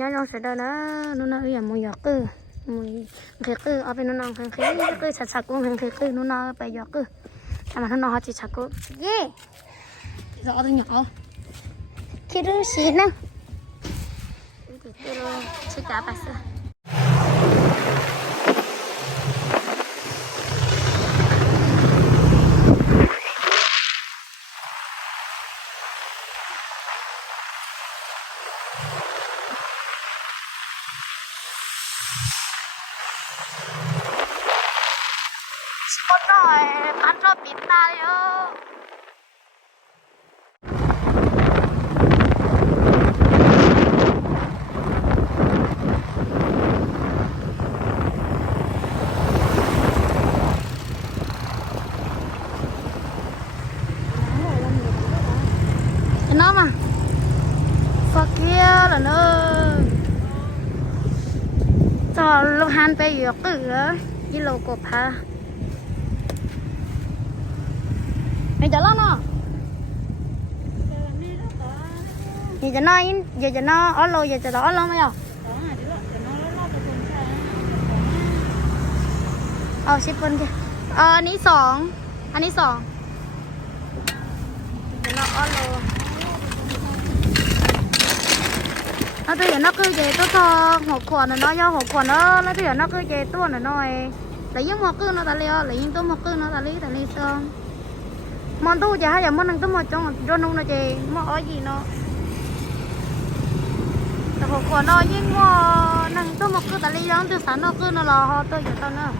น้องเสด็จแล้วนะ นู่นน่ะอย่ามุยอกเออมึงเคยเอาไปนุ่นน้องเคยเคยฉักฉักกงเคยเคอนุ่นน้อไปยอกเออทำมาท่านน้องเขาจฉักกงเย่จะเอาตัวหยอกคิดดูสินะเดี๋ยวเราชิ้าไปซะคนหน่อยพันรอบปิดตาเลยน้องมาฟักเกี้ล่ะเนอะจอดลถฮันไปอยู่ตื้ยี่โลกบพะนี่จะเล่าเนอะนี่จะนอนอย่าจะนอนอ๋อโลอย่าจะนอนลไม่หมอเอาชิปเปิลแกอันนี้สองอันนี้สองจะนอนอ๋อโลแล้วตัวอย็านักคือเจตัวทองหัวขวานน้อยย่อหัวขวานเออแล้วตัวเย็านอกคือเจตัวหน่อยแต่ยิ่งหัวขึ้นน้อยตาเลี้ยวแต่ยิ่งตัวหัวขึ้นน้อยตาเลี้ยตาเลี้ยซองมันตู้จะให้ยามันตู้มาจ้องจ้องนู่นนะเจมันอ้อยยีเนาะแต่พวกคนอยิ่งว่านั่งตู้มาคือแต่ลีร้องตื่นสานนัอคือน่อรอฮอตู้อยู่ตอนนั้น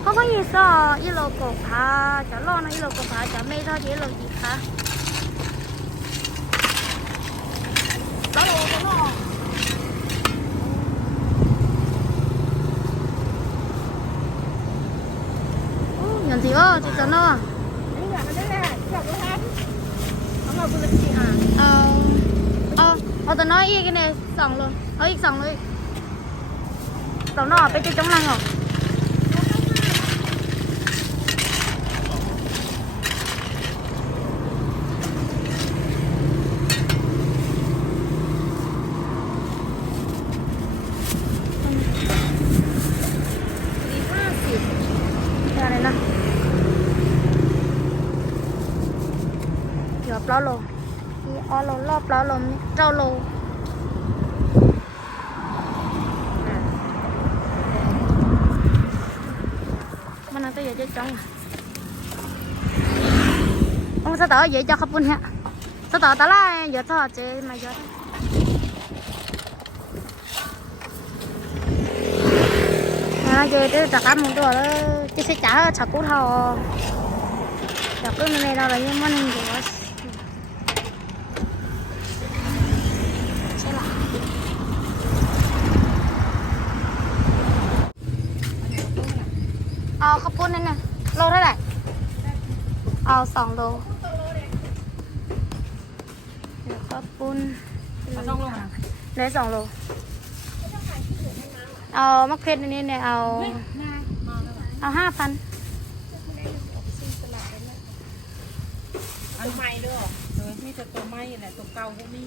เขาก็ยิ่งซ้อยิ่งเรากดขาจะรอนะยิ่งเรากดขาจะไม่ทอดยิ่งเราดีค่ะตลอดนะเงินสิว่าจะจะนอเอาอ่เอาเอาตัวน้อยอีกเนี่ยสองโลเอาอีกสองโลอีกสองน่อไปเต็ดจังหวะเหรอ rau luôn mình ăn tới giờ cho chồng à. ông sao tao vậy cho khắp bún hả sao tao tao là giờ tao chơi mà giờ nó chơi cái chặt ăn một đồ đó chứ sẽ trả chặt cút thò chặt cút này đâu là những món ăn của กุ้นนั่นน่ะโลเท่าไหร่ เอาสองโล เดี๋ยวก็ปุ้นเอาสองโลค่ะในสองโลเอามะเขืออันนี้เนี่ยเอาเอาห้าพันอันไม้ด้วยเออมีแต่ตัวไม้แหละตัวเก่าก็มี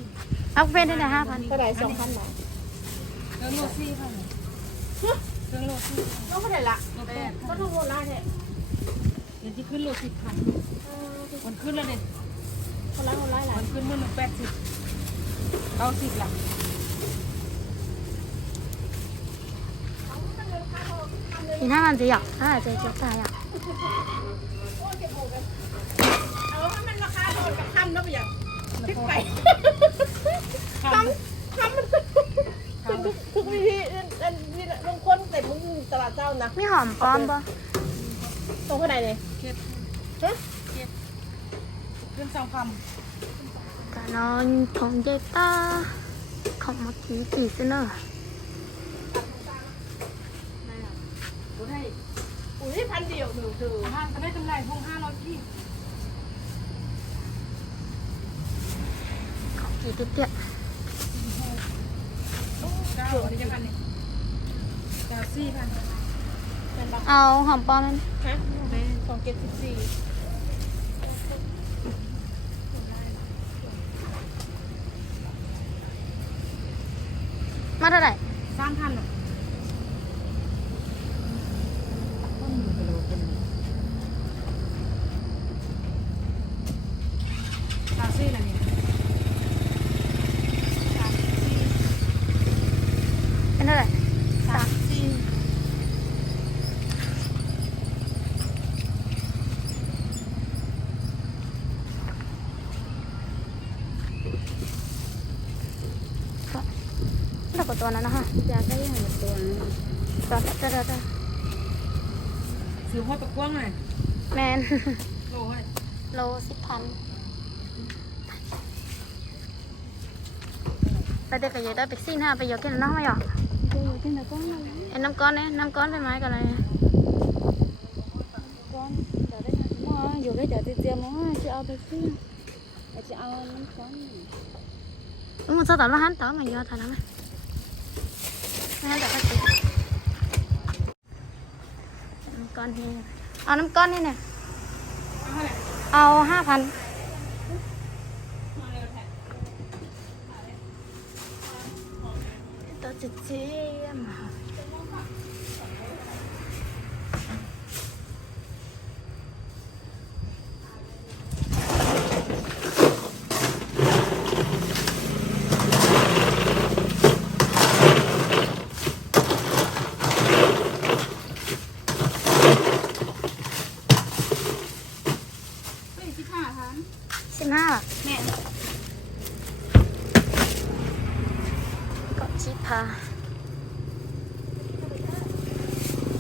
มะเขือนี่เนไ่ยห้าพันก็ได้สองพันหรอแล้วโลซี่ค่ะรื่องโลดที่ก็ไม่ด้ละแปดก็ทุกคนละเนีอยเดีที่ขึ้นโลดสิบพันมันขึ้นแล้วเนี่ยคนละคนละหลาคันขึ้นมื่อหนึ่งแปดสิบเก้าสิบละ你那อ子呀，那这就这样。เอาให้มันราคาโดนกับคำนล้ปอย่างพลิกไปคำคำมันทุอทลาดเจ้านะมีหอมปอมปะตรงข้างในเนี่ยเก็บเฮ้ยเก็บเพื่องสองคำกานอนของเจต้าของมื่กี้กี่เหนออุ้ยอุ้ยพันเดียวหนึ่งถือห้าจะได้กำไรพวงห้าร้อยพี่ของกี่ตุ๊กเตี้ยเอาหอมปอมันฮะสองเสิบสี่มาเท่าไหร่สามพันหรอกว่าตัวนั้นนะคะอยากได้อย่างตัวนั้นตอนตะตะซื้อพ่อตะกว้างเลยแมนโลยโลสิบพันไปเด็กกับยายได้ไปซี่หน้าไปยกกินน้องไม่หยอกเอ็นน้ำก้อนเนี่ยน้ำก้อนไปไหมกันเลก้อนเดี๋ยวได้หมออยู่ได้เดียวเตรียมมอจะเอาไปซ้่จะเอา น้ำก้อน đúng rồi sao tao nó hắn tao mà do tao nó เอาน้ำก้อนนี่เนี่ย เอาห้าพันตัวจิเจียมเนี่ยกาะชิพา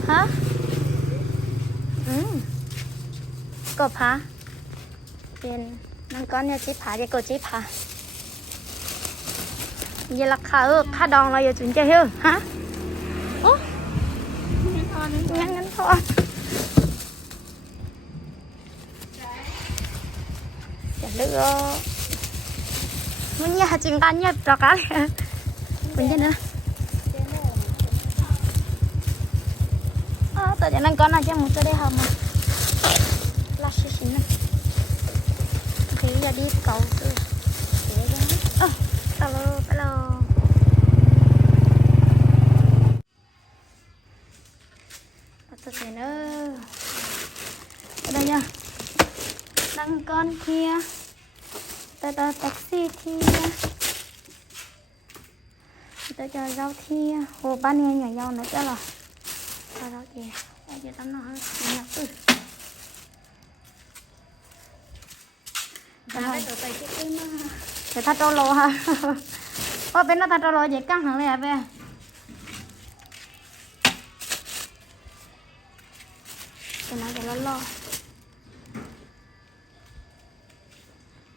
ฮะ อืมกบพา เป็นนังก้อนเนี่ยชิพาเดีกยวกดชิพาเยลักขาเออข้าดองเราอย่าจุนเจ้าเฮ้อ ฮะ โอ้งั้นทองั้นงั้นทอน nữa mình nhà chim ờ, con nhập cho cá mình chơi nữa à, tại cho nên con nào cho một cho đây hầm mà là xí xí này thì giờ đi cầu từ để đó à, giờ rau thì hồ ba nghe nhà rau nữa chứ rồi sau đó thì bây giờ tắm nó hơi nhập ừ thì ta trâu lô ha ô bên nó ta trâu lô vậy căng hẳn này à bé thì nó sẽ lo lo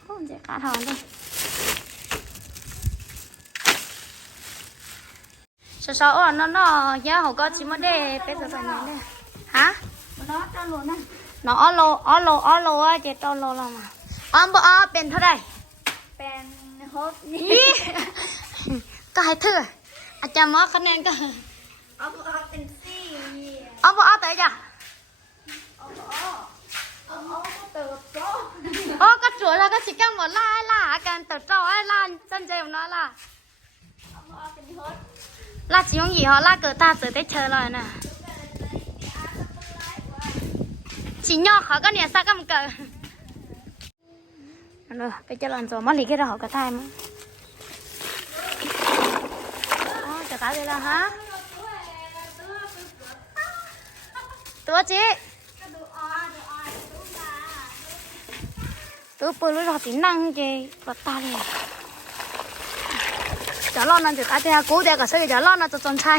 không sẽ cả thòn thôi สาวอ่อนนอนเยอะหขาก็ชิมเดเป็นสาวนั้นเด้ฮะน้องอ้อโลนั่น้องอ้อโลอ้อโลอ้อโลเจ็ดอ้อโลเรามาอ้อมบ่อ้อเป็น เท่าไหร่เป็นหกนี่ก็ให้เธออาจารย์ มอ คะแนน ก็อ้อมบ่อ้อเป็นสี่อ้อบ่ออเต๋อจ้ะอ้อบ่อ้อออบ่อ้อก็เติบโตอ๋อก็สวยแล้ว ก็สิกังหมดล่าล่ากันเติบโตไอ้ล่าจันใจของน้อละอ้อบ่อ้อเป็นหกลาสิ่งใหญ่เขาลาเกิดตาเสือได้เชิญเลยน่ะจีนยอเขาก็เนี่ยซักก็มันเกิดเอาไปเจริญสมมาหลีกให้เราเขาก็ได้มั้งจะตายเลยละฮะตัวจีตัวปืนรู้จักสินั่งเจ็บตาเลยจะร่อนั่นจะกาเทียกูเดียวก็เสียจะร่อนั่นจะจนช่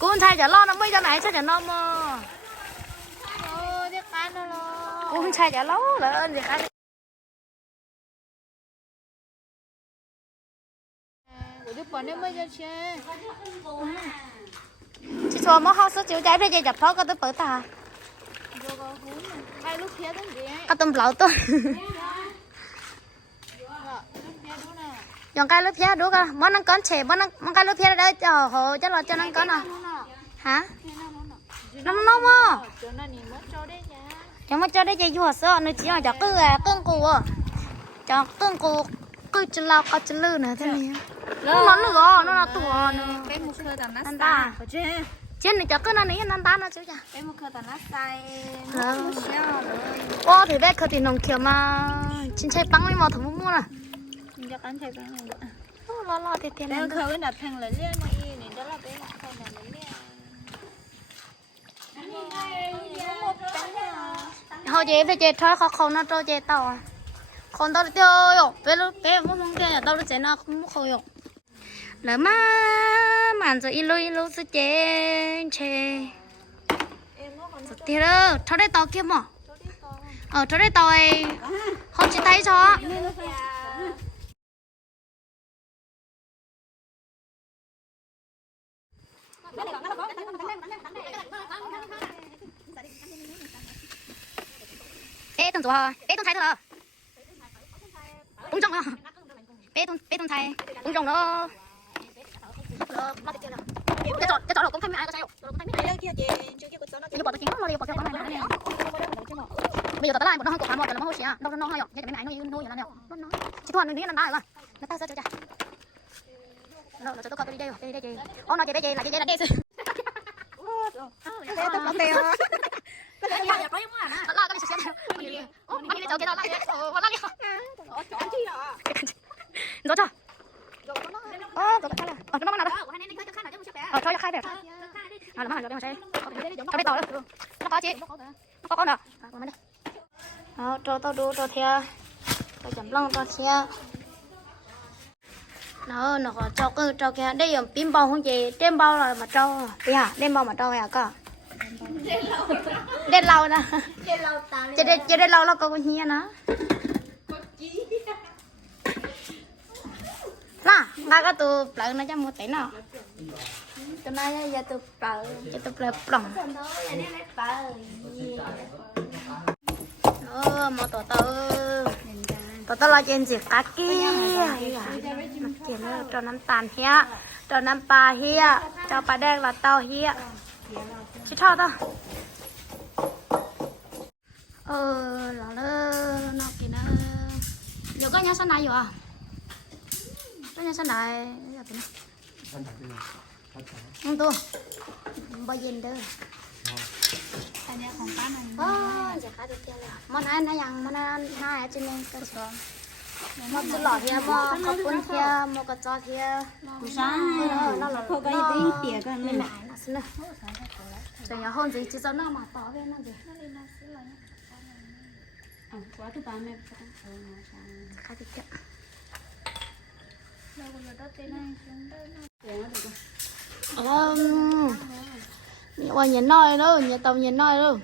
กูช่จะร่อนั่นไม่จะไหนชายจะนอมอกูช่จะรออแล้วเดี๋ยวะกูจะไไป่่่ยมใชช้ัวไมเเข้าิจจจจน我就把那卖下去。เ做么好事就在这家家้个เ不打。啊，都不้多。dọn cái lớp phía đúng không món ăn con trẻ món ăn món cái lớp phía đây chờ hộ cho lo cho ăn con à hả nó nó mò cho mà cho đây chạy vua sợ nó chỉ là cho cứ à cưng cù à cho cưng cù cứ chân lao có chân lư nữa thế này nó nó nữa nó là tủa nữa cái một khơi tầm nát ta trên này cho cứ nó này nát ta nó chú chả cái một khơi tầm nát sai ô thì đây khơi thì nồng kiểu mà trên chơi bắn với mò thằng mua nè ตันเช่ปะเนี่ยรอรอเต็มเต็มแล้วเขาเป็นแบบแทงเหลืเลื่ยนมาอีนี่จะรับไปแพงเหลอเลี่ยนเมด่ล้เขาเจ๊ไปเจ๊ทอดเขาเขาหน้าโตเจ๊ต่อ คนต่อเจ๊หยกเป๊ะเป๊ะมุ่งมุ่งเจ๊ต่อเจ๊หน้าเขาหยกแล้วมา มันจะอีลุยลุยเจ๊เชยสุดที่แล้วทอดได้ต่อเข้มหรอเออทอดได้ต่อเขาจะไต่ช้อ bé tung chùa bé tung thái thôi bung trong đó bé tung bé tung thái bung trong đó cái chọn cái chọn nó cũng không ai có sao bây giờ tao lại một nó hơi cổ phá mò tao nó hơi xì à đâu nó hơi nhở cái cái máy nó như nôi rồi nè chỉ toàn người biết nó rồi nó ta sẽ chơi chơi nó nó cho tôi coi tôi đi đây rồi đi đây gì ô nó chơi đây gì là chơi đây là đây gì 你坐这。哦，走开了。哦，这慢慢拿着。哦，挑一下开呗。啊，慢慢拿着，别往谁。这被倒了，那高级，高高的，我们的。好，这到处这天，这怎么浪这天？nó nó có cho cái cho cái đây dùng pin bao không chị đem bao là mà trâu bây giờ đem bao mà trâu hả con เด็ดเรานะเด็ดเราตาจะเด็ดจะเด็ดเราเราก็เฮียนะน่ะนาก็ตัวเปล่านะจะมูแต่นาะตัวนาาจะตัวเปล่าจะตัวเปล่าปล่องเออมาตัวเติมตัวตัวเราเจนสิกากี้มัเจนเออตัวน้ำตาลเฮียตัวน้ำปลาเฮียตัวปลาแดงเราเต้าเฮียชิทอดตัว ờ là nó nó kì nó giờ có nhà sân này rồi à có nhà sân này là kì nó không tu bao giờ đâu anh nhà ของป้าหน่อยอ๋อจะขายตัวเดียวเลยมันอันนั้นยังมันอันหน้าจะเนี่ยก็ชอบมันจะหล่อเทียมอกับปุ้นเทียมอกับจอเทียกูใช่เราเราเขาก็ยังได้เปียกันไม่หมายนะสินะแต่ยังห้องจีจะจะนั่งมาต่อกันนั่นสิ quá thứ ba mẹ khá thì chắc Um, qua nhà nói đâu, nhà tàu nhà nói đâu.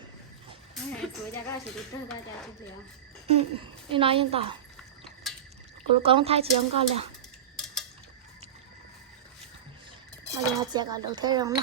Ừ, đi nói yên tàu. Cô con thay chị ông con liền. Bây giờ chị còn được thế rồi nè.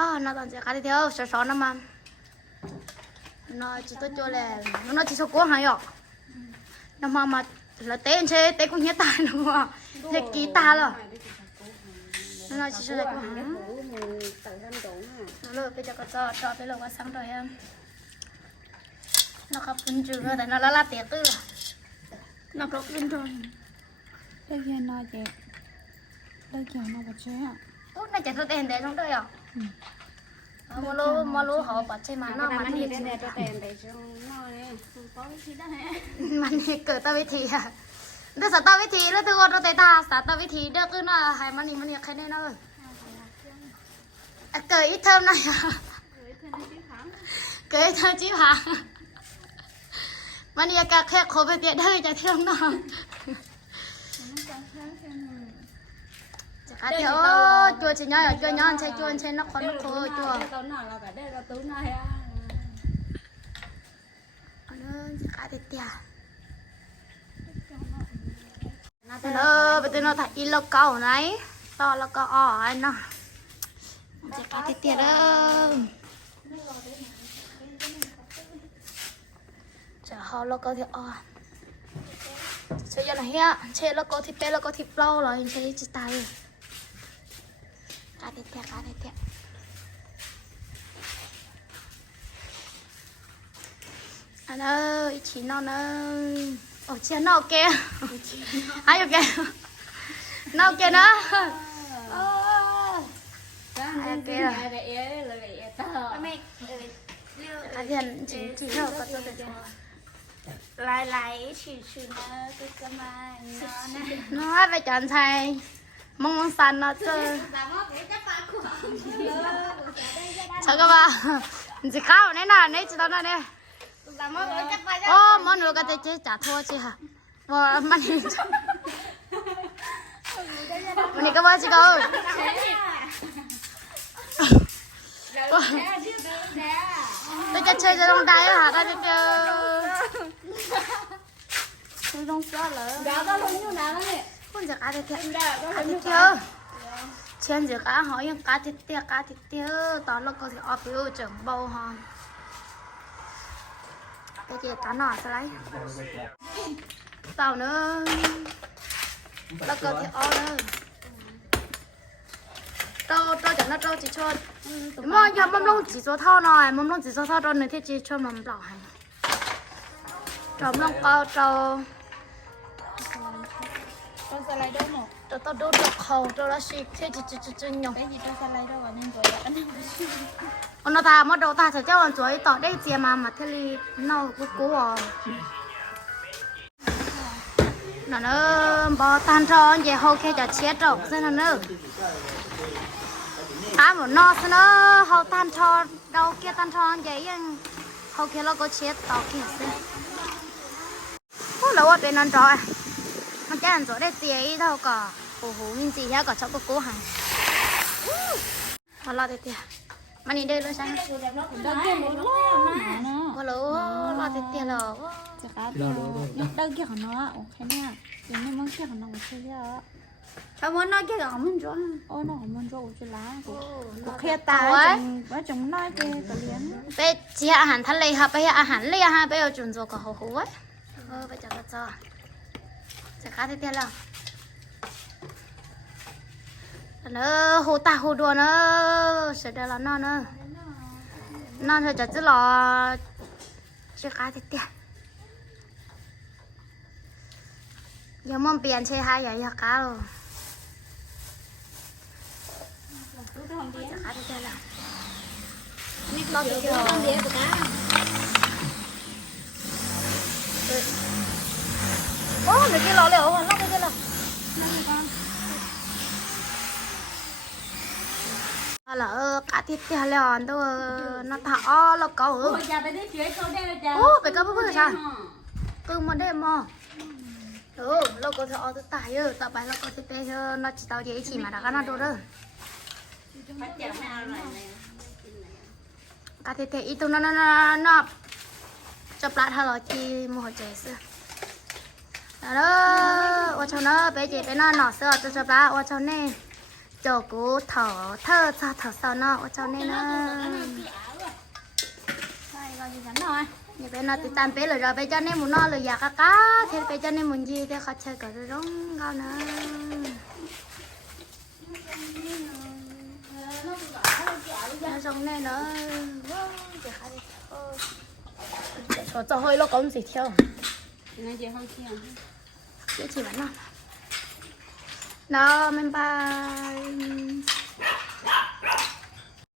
ha nó tận sẽ cái theo sợ sợ nó mà nó chỉ tôi cho là nó chỉ số cố hay ạ nó mà mà là tên chơi tên cũng nhớ ta đúng không thế ký ta rồi nó chỉ số là cố hả nó lừa bây giờ có cho cho bây giờ có sáng rồi em nó có phun trừ rồi nó là la tiệt tư rồi nó có phun rồi bây giờ nó chạy bây giờ nó bật chơi ạ tốt này chạy thật đèn để trong đời ạ มารู้มารู้เขาปัดใช่ไหมนอกมันนี่แี่แต่แต่แต่ช่วงนอกนี่องชิดได้มันเกิดตาวิธีอะเดือดสตาวิธีแล้วทุกคนเราแต่ตาสตาวิธีเดือดขึ้นม่หายมันนี่มันนี่ใครแน่นอนเกิดอีเทอมหน่อยเกิดอีเทอมจีบหามันนี่อากาศแค่โคิดเตี้ยได้จะเทองน้องค่ะเดี๋ยวตัวชิย้อยตัวย้อนใช้จวนใช้นครนครตัวตัวหน่อเราก็ได้เราตัวนอ่ะเอาเลยค่ะเดี๋ยวเออไปตัวเราถ่ายอีล็กเก่าไหนต่อแล้วก็อ๋อไอ้น่ะจะไปเตี้ยเด้อจะเขาแล้วก็ที่อ๋อเชื่อยังไงเฮียเชื่ล้วก็ที่เป้แล้วก็ที่เปล่าเอยังเชื่อจะตาย 됐대 가 됐대 anh ơi chị non ơi ồ chị nó ok ai ok nó ok nó ok rồi anh hiền chị chị nó có tôi được lại lại chị chị nó cứ cầm nó nó về chọn thầy มองสันนะเจ้อฉันก็ว่ามันจะเข้าเนี่ยนอนเนี่ยจะตอนนั้นเนี่ยโอ้มอหนูก็จะเจ๊จ่าโทษจีค่ะว่ามันวันนี้ก็ว่าจะเขาเร่จะเชยจะต้องได้ค่ะ็ด้เดียวต้องเชื่อเลยเดี๋ยวก็ลงอยู่นะนี่ cá thịt 혼자 가도 돼. thịt 돼요. 현재 가 hỏi tao lúc 가도 돼요. 달러 거기 앞에 정보 하. cái gì ta nọ sao lấy tao nữa nó cơ thì o nữa tao tao chẳng nó trâu chỉ cho ừ, mà giờ mâm lông chỉ cho thao nồi mâm lông chỉ cho thao trâu nên thiết chỉ cho mầm đỏ hành trâu mâm lông tao ต้นสไลเดอร์หมดตัวตัวดูดอกเขาตัวละชิกเท่จิจิจิจิงหยงได้ยินต้นสไลเดอร์วันนึงตัยอันนึงก็ชิมอันนั้นตามดอตาเจ้าวันสวยต่อได้เจียมามาเทลีลนอกกูกูอ่ะนั่นเออบอตันร้อนเย่โฮแค่จะเชียดบเส้นนั่นเออ้ามหมดนอซะเนอเขาตันทอนเราเกียตันทอนใหญ่ยังเขาแค่เราก็เช็ดต่อเขียนซะโอ้แล้วว่าเป็นนั่นร้อยมันจะอันโจได้เตี้ยอีเท่าก็โอ้โหมินจีเฮียก็ชอบก็กู้หันมาลอดเตี้ยมันนี่เดินรู้ใช่ไหมกเรู้รอเตี้ยหรอจะครับเราเราเกี่ยวกับน้องโอเคเนี่ยยังไม่มั่งเกี่ยวกับน้องใช่ไหมชาวบ้านน้อยเกี่ยวกับมันจ้ะโอ้น้องมันจ้ะอุจจาระกูเครียดตายว่าจังน้อยไปก็เลี้ยงไปเจียอาหารทะเลค่ะไปอาหารเลยค่ะไปเอาจุนโจกับหัวหัวไปจับกระจอกจะข่าเตี้ยๆแล้วเนอหูตาหูดวนเนอเสร็จแล้วนอนเนอนอนเธอจะจะรอจะข่าเตี้ยยังมั่งเปลี่ยนใช่ไหมอย่าอยากก้าวจะฆ่าเตี้ยแล้วนี่เราจเจอี้ยๆกัน cái lò liệu lóc cái kia lò à, là cả thịt thì là ăn đâu nó thọ là cầu ừ phải có bữa sao cứ một đêm mà ừ lâu có thọ tôi tải ừ tao bài lâu có thịt tê nó chỉ tao dễ chỉ mà đã có nó đâu đó cả thịt thì ít tụi nó nó nó chụp lại hay là chỉ mua chế xưa đó đó ô cháu nó bé chị bé nó nọ sơ cho cháu ba ô cháu nè chỗ cũ thở thơ cho thở sau nó ô cháu nè nó nhà bé nó tự tan bé rồi rồi bé cho nên muốn nó rồi già cá cá thế bé cho nên muốn gì thế khó chơi cả rồi đúng không nữa nó xong này nó cho hơi nó có gì theo 那些好听。谢谢玩啦，老们拜。